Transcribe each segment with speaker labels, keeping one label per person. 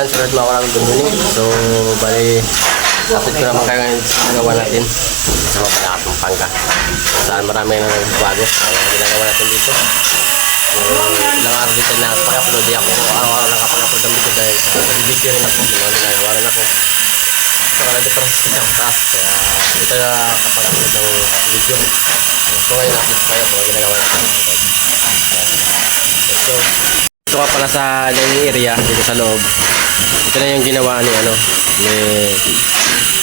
Speaker 1: Yan, sunod mga good morning. So, bali, update ko naman kayo ngayon sa ginagawa natin sa mabalakat ng pangka. Saan marami na bago ang ginagawa natin dito. So, ilang dito na pag-upload di ako. Araw-araw nakapag-upload ng video dahil video rin ako. Mga ginagawa rin ako. So, kaya dito parang sa taas. Kaya dito na kapag-upload ng video. So, ngayon update kayo kung ginagawa natin. So, ito nga pala sa area dito sa loob. Ito na yung ginawa ni ano ni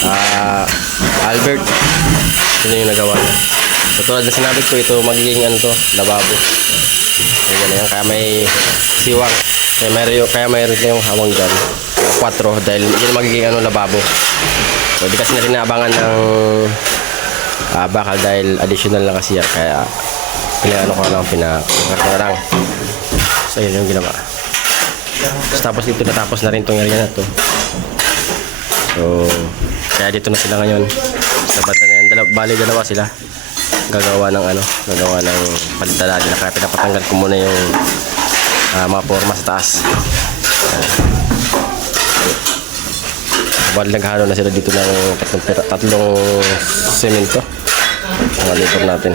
Speaker 1: ah, Albert. Ito na yung nagawa niya. So tulad na sinabi ko ito magiging ano to, lababo. Ayan na yan. Kaya may siwang. Kaya mayroon kaya mayroon yung hawang dyan. 4 dahil yun magiging ano lababo. So di kasi na rin naabangan ng ah, bakal dahil additional lang kasi yan. Kaya pinano ko na lang. So, yun yung ginawa. Tapos dito natapos na rin itong area na to. So, kaya dito na sila ngayon. Sa banda na yan. Dalaw, bali, dalawa sila. Gagawa ng ano, gagawa ng palitada nila. Kaya pinapatanggal ko muna yung ah, mga forma sa taas. Bali, naghalo na sila dito ng tatlong, tatlong semento. Labor natin.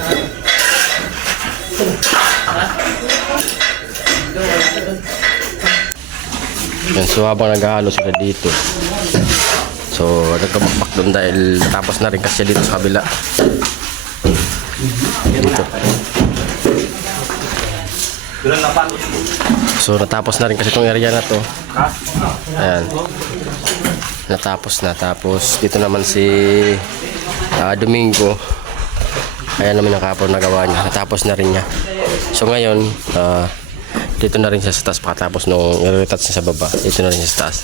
Speaker 1: Yan, so habang naghahalo sila dito. So, nagkamakmak doon dahil tapos na rin kasi dito sa kabila. Dito. So, natapos na rin kasi itong area na to. Ayan. Natapos na. Tapos, dito naman si ah, Domingo. Ayan naman ang kapon nagawa niya. Natapos na rin niya. So, ngayon, ah, dito na rin siya sa taas pagkatapos nung i-retouch niya sa baba dito na rin siya sa taas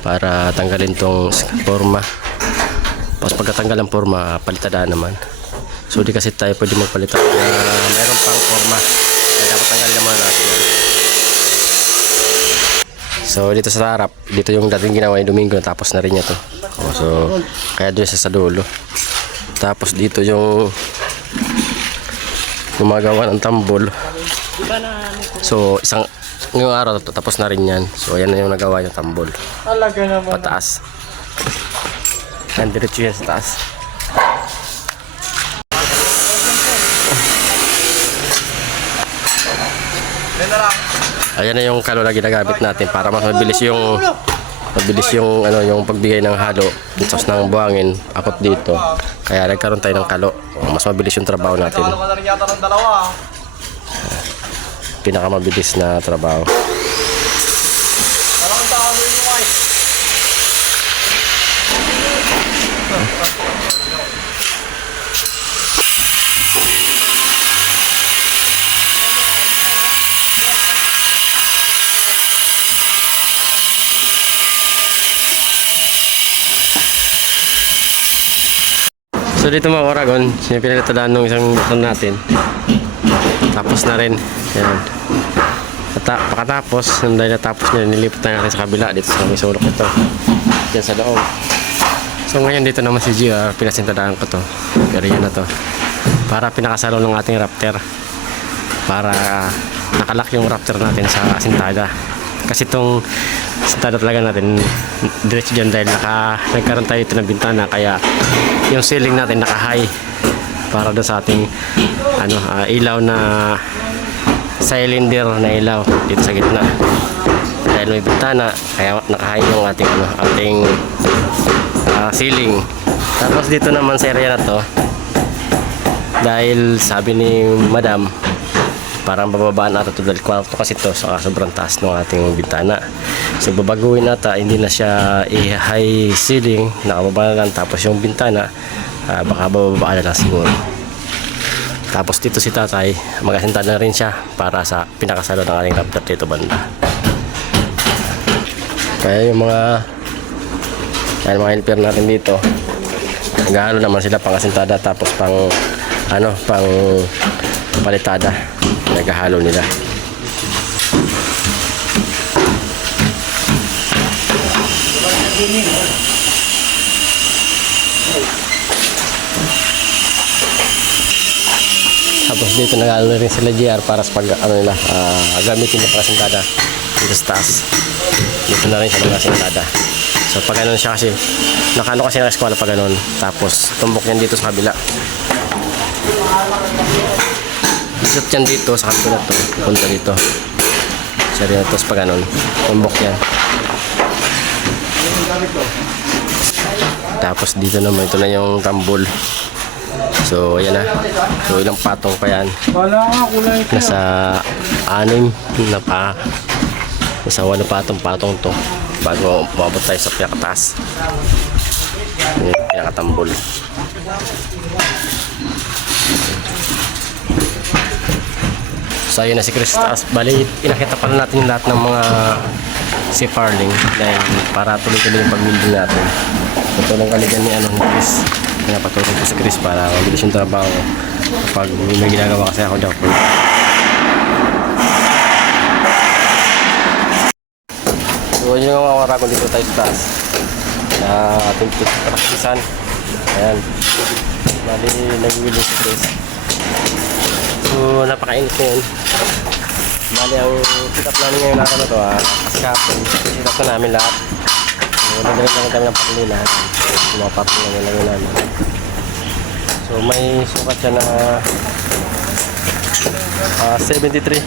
Speaker 1: para tanggalin tong forma. Tapos pagkatanggal ng forma palitada naman. So di kasi tayo pwede magpalitan na meron pang forma kaya dapat tanggalin naman natin so dito sa harap dito yung dating ginawa yung Domingo natapos na rin niya to. Oh, so kaya doon siya sa dulo. Tapos dito yung gumagawa ng tambol So, isang ngayong araw tapos na rin yan. So, ayan na yung nagawa yung tambol.
Speaker 2: Talaga naman.
Speaker 1: Pataas. Yan, diretso yan sa taas. Ayan na yung kalo na ginagamit natin para mas mabilis yung mabilis yung ano yung pagbigay ng halo tapos ng buhangin akot dito kaya nagkaroon tayo ng kalo mas mabilis yung trabaho natin pinakamabilis na trabaho. So dito mga Oragon, yung pinalitadaan ng isang motor natin. Tapos na rin. Yan. At pakatapos, dahil natapos niya, nilipat na natin sa kabila dito sa may sulok ito. Yan sa loob. So ngayon dito naman si GR, pinasintadaan ko to. Area na to. Para pinakasalo ng ating Raptor. Para nakalak yung Raptor natin sa asintada. Kasi itong asintada talaga natin, diretso dyan dahil naka, nagkaroon tayo dito ng bintana. Kaya yung ceiling natin naka-high para doon sa ating ano ah, ilaw na cylinder na ilaw dito sa gitna. Dahil may bintana kaya naka-high yung ating ano ating ah, ceiling. Tapos dito naman sa area na to dahil sabi ni madam parang bababaan ata to dahil kwarto kasi to sa sobrang taas ng ating bintana. So babaguhin ata hindi na siya i-high ceiling nakababa na lang tapos yung bintana ah, baka bababa na lang siguro. Tapos dito si tatay magasinta na rin siya para sa pinakasalo ng ating raptor dito banda. Kaya yung mga yan mga helper natin dito naghahalo naman sila pang asintada tapos pang ano pang palitada. Naghahalo nila Tapos dito nag-ano rin sila GR para sa pag ano nila, ah, gamitin na pang asintada. dito sa taas. Dito na rin siya mga sintada. So pag ganun siya kasi, nakano kasi ng eskwela pag ganun. Tapos tumbok yan dito sa kabila. Isot yan dito sa kabila to. Punta dito. Siya rin ito pag ganun. Tumbok yan. Tapos dito naman, ito na yung tambol. So, ayan na. So, ilang patong pa yan.
Speaker 2: Wala.
Speaker 1: Nasa anim na pa. Nasa walo patong-patong to. Bago umabot tayo sa pinakataas. Yung pinakatambol. So, ayun na si Chris taas. Bali, pinakita pala natin yung lahat ng mga si Farling dahil para tuloy-tuloy yung pag-building natin. Tutulong kami dyan ni, ano, Chris. Pinapatulong ko si Chris para mabilis yung trabaho pag may ginagawa kasi ako dyan. So, yun yung mga waragon dito tayo sa taas na ating praktisan. Ayan. Bali, nag-willing si Chris. So, napakainit ngayon. Bali, ang sit-up namin ngayon na to, ah, kapon, sit-up na namin lahat. So, nagdagan lang kami ng paklina. Yung mga paklina na nilagay namin. So, may sukat siya na ah, 73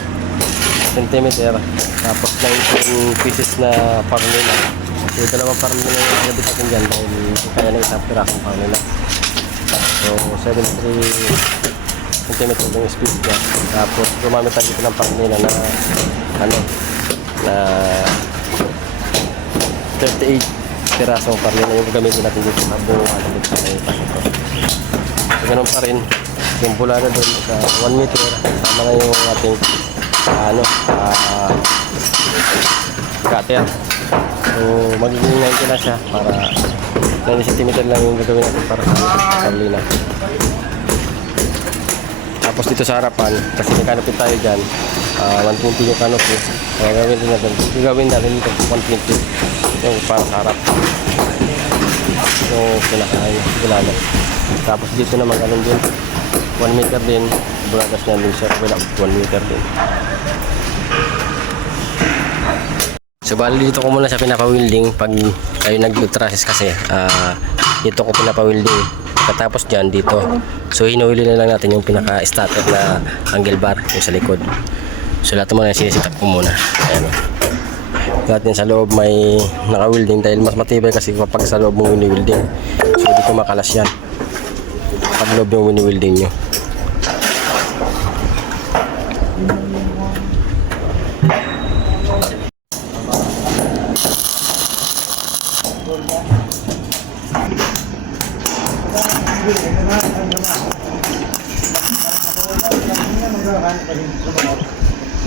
Speaker 1: centimeter. Tapos 19 pieces na paklina. So, dalawang paklina yung nabit natin dyan dahil hindi kaya na isang pirasong paklina. So, 73 centimeter yung speed niya. Tapos gumamit tayo dito ng paklina na ano na 38 pirasong paklina yung gagamitin natin dito sa buong ano dito sa pasok. So, ganun pa rin yung bula na doon sa 1 meter sama na yung ating ah, ano cutter. So magiging 90 na siya para 90 cm lang yung gagawin natin para sa paklina. Tapos dito sa harapan, kasi may canopy tayo dyan, ah 120 yung canopy. Kaya gawin din natin, gagawin natin dito 120 yung para harap. Yung pinakain, gulala. Tapos dito naman ganun din, 1 meter din, buradas na din siya, wala 1 meter din. So bali dito ko muna sa pinapa-welding pag kayo nag-traces kasi ah dito ko pinapa-welding. Katapos dyan dito. So hinuhuli na lang natin yung pinaka-starter na angle bar yung sa likod so lahat muna sinisitap ko muna. Ayan. Lahat sa loob may naka-welding dahil mas matibay kasi kapag sa loob mong wini-welding. So hindi ko makalas yan. Pag loob yung wini-welding nyo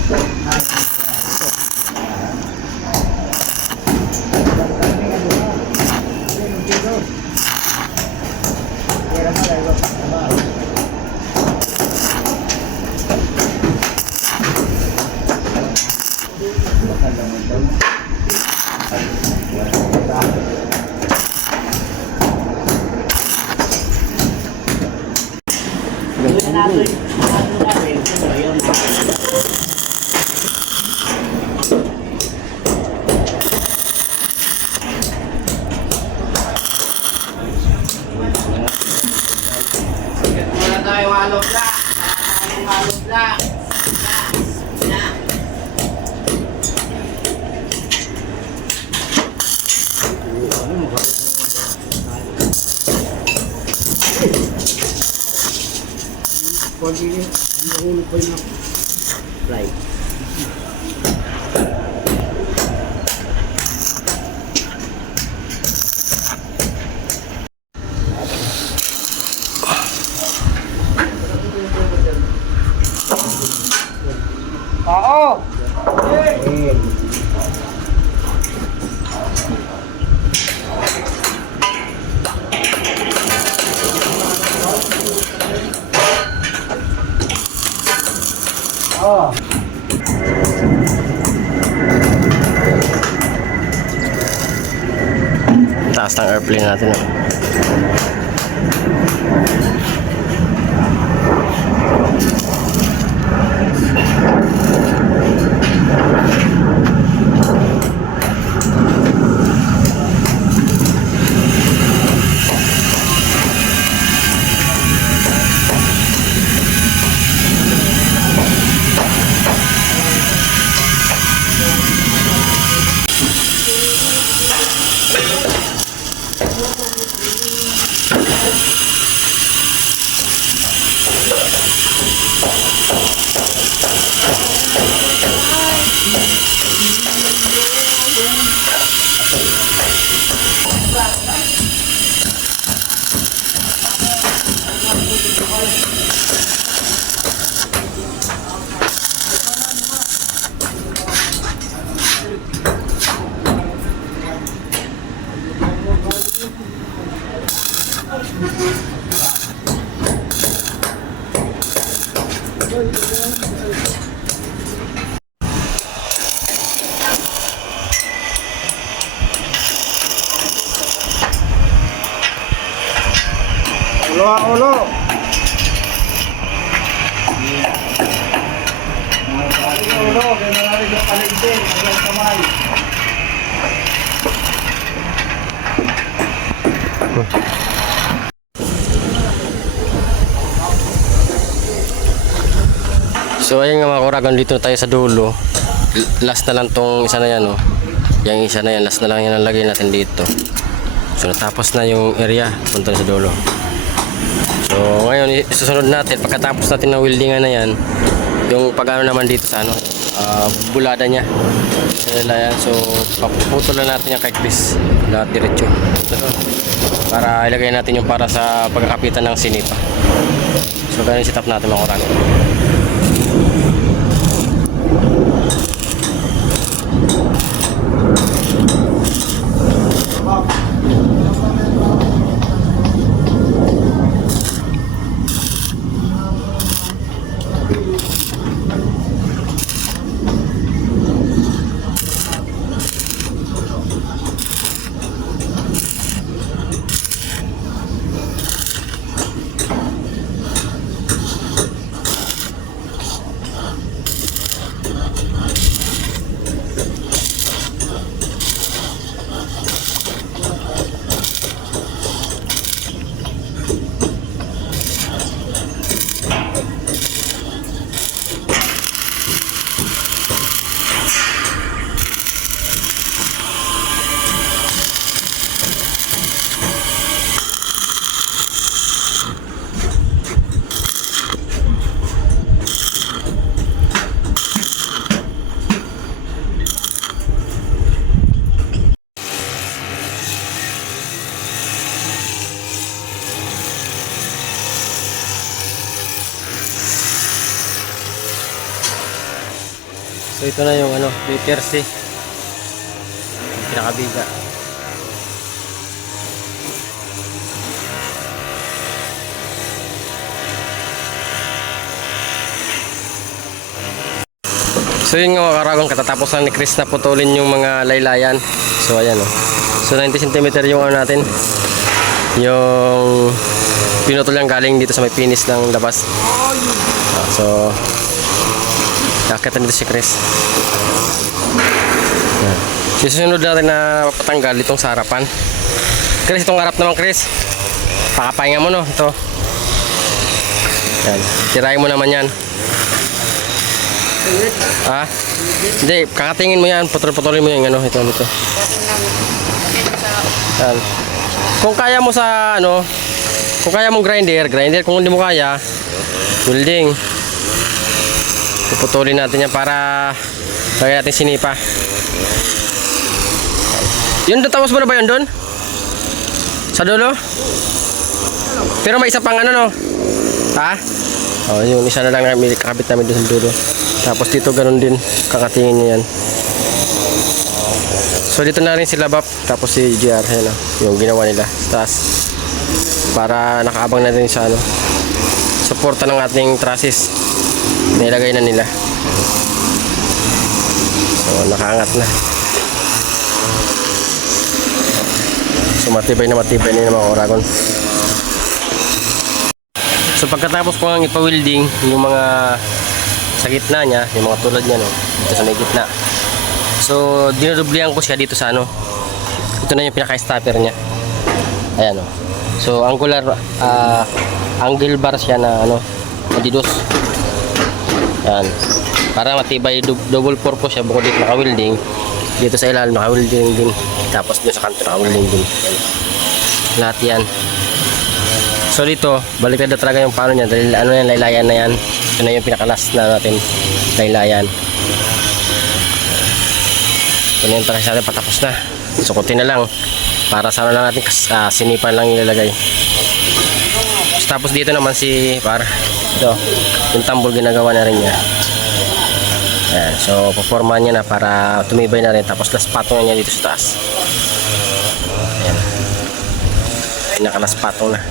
Speaker 3: Wala
Speaker 1: taas ng airplane natin
Speaker 2: Ulo,
Speaker 1: kuragon, dito na tayo sa dulo. Last na lang tong isa na yan, oh. Yung isa na yan, last na lang yan ang lagay natin dito. So natapos na yung area, punta na sa dulo. So ngayon, isusunod natin, pagkatapos natin ng weldingan na yan, yung pag-ano naman dito sa ano, ah, bulada niya. Lalayan. So paputulan natin yung kay Chris. Lahat diretso. Para ilagay natin yung para sa pagkakapitan ng sinipa. So ganun yung setup natin mga Wow. So ito na yung ano, Twitter C. Yung pinakabiga. So yun nga mga karagong katatapos lang ni Chris na putulin yung mga laylayan. So ayan oh. So 90 cm yung ano natin. Yung pinutol lang galing dito sa may finish ng labas. Ah, so Nakakita nito si Chris. Yan. Susunod natin na patanggal itong sa harapan. Chris, itong harap naman Chris. Pakapahinga mo no, ito. Yan. Tirahin mo naman yan. Ha? Hindi, kakatingin mo yan. Putol-putulin mo yung ano, ito, ito. Yan. Kung kaya mo sa ano, kung kaya mong grinder, grinder. Kung hindi mo kaya, welding. Puputulin natin yan para lagyan natin sinipa. Yun doon, tapos mo na ba yun doon? Sa dulo? Pero may isa pang ano no? Ha? Oh, yun, isa na lang kakabit namin doon sa dulo. Tapos dito ganun din, kakatingin niya yan. So dito na rin si Labap, tapos si JR, yan yung ginawa nila. Tapos para nakaabang na din sa ano, suporta ng ating trusses. Nilagay na nila. So, nakaangat na. So, matibay na matibay na yung mga oragon. So, pagkatapos ko ang ipa-welding, yung mga sa gitna niya, yung mga tulad niya, no? Dito sa may gitna. So, dinudublihan ko siya dito sa ano. Ito na yung pinaka-stopper niya. Ayan, no? So, angular, ah, angle bar siya na, ano, adidos. Yan. Para matibay double purpose siya bukod dito naka-welding. Dito sa ilalim naka-welding din. Tapos dito sa kanto naka-welding din. Yan. Lahat yan. So dito, baliktad na talaga yung paano niya dahil ano yan, laylayan na yan. Ito na yung pinakalas na natin, laylayan. Ito na yung talaga sa patapos na. Sukutin na lang. Para sa ano lang natin, ah, sinipan lang ilalagay. Tapos dito naman si par. Ito, yung tambol ginagawa na rin niya. Ayan, so puporma niya na para tumibay na rin. Tapos last patong niya dito sa taas. Ayan. Pinakalas patong na.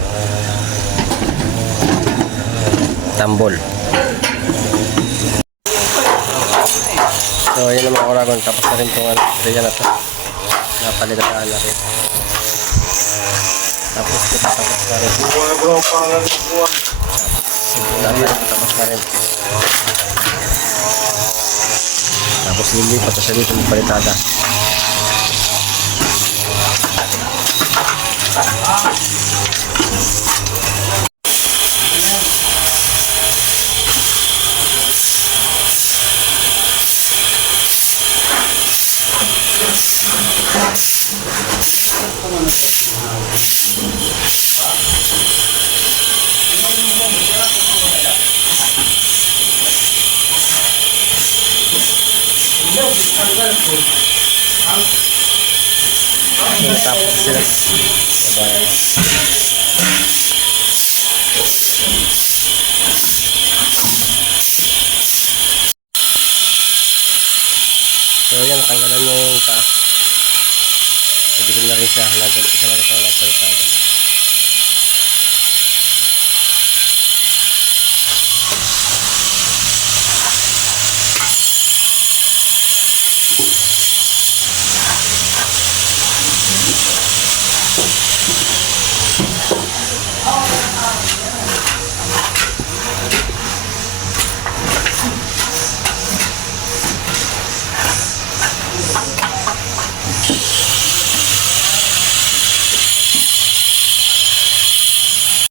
Speaker 1: Tambol. So, yun ang mga oragon. Tapos na rin itong ano, area na to. Napalitaan na rin. Tapos ito, tapos na rin. Tapos, na rin. Tapos lilipat siya dito ng palitada. Tapos sila. Bye-bye. So yan, tanggalan mo yung taas. Ko na rin siya. Nagal isa na rin siya.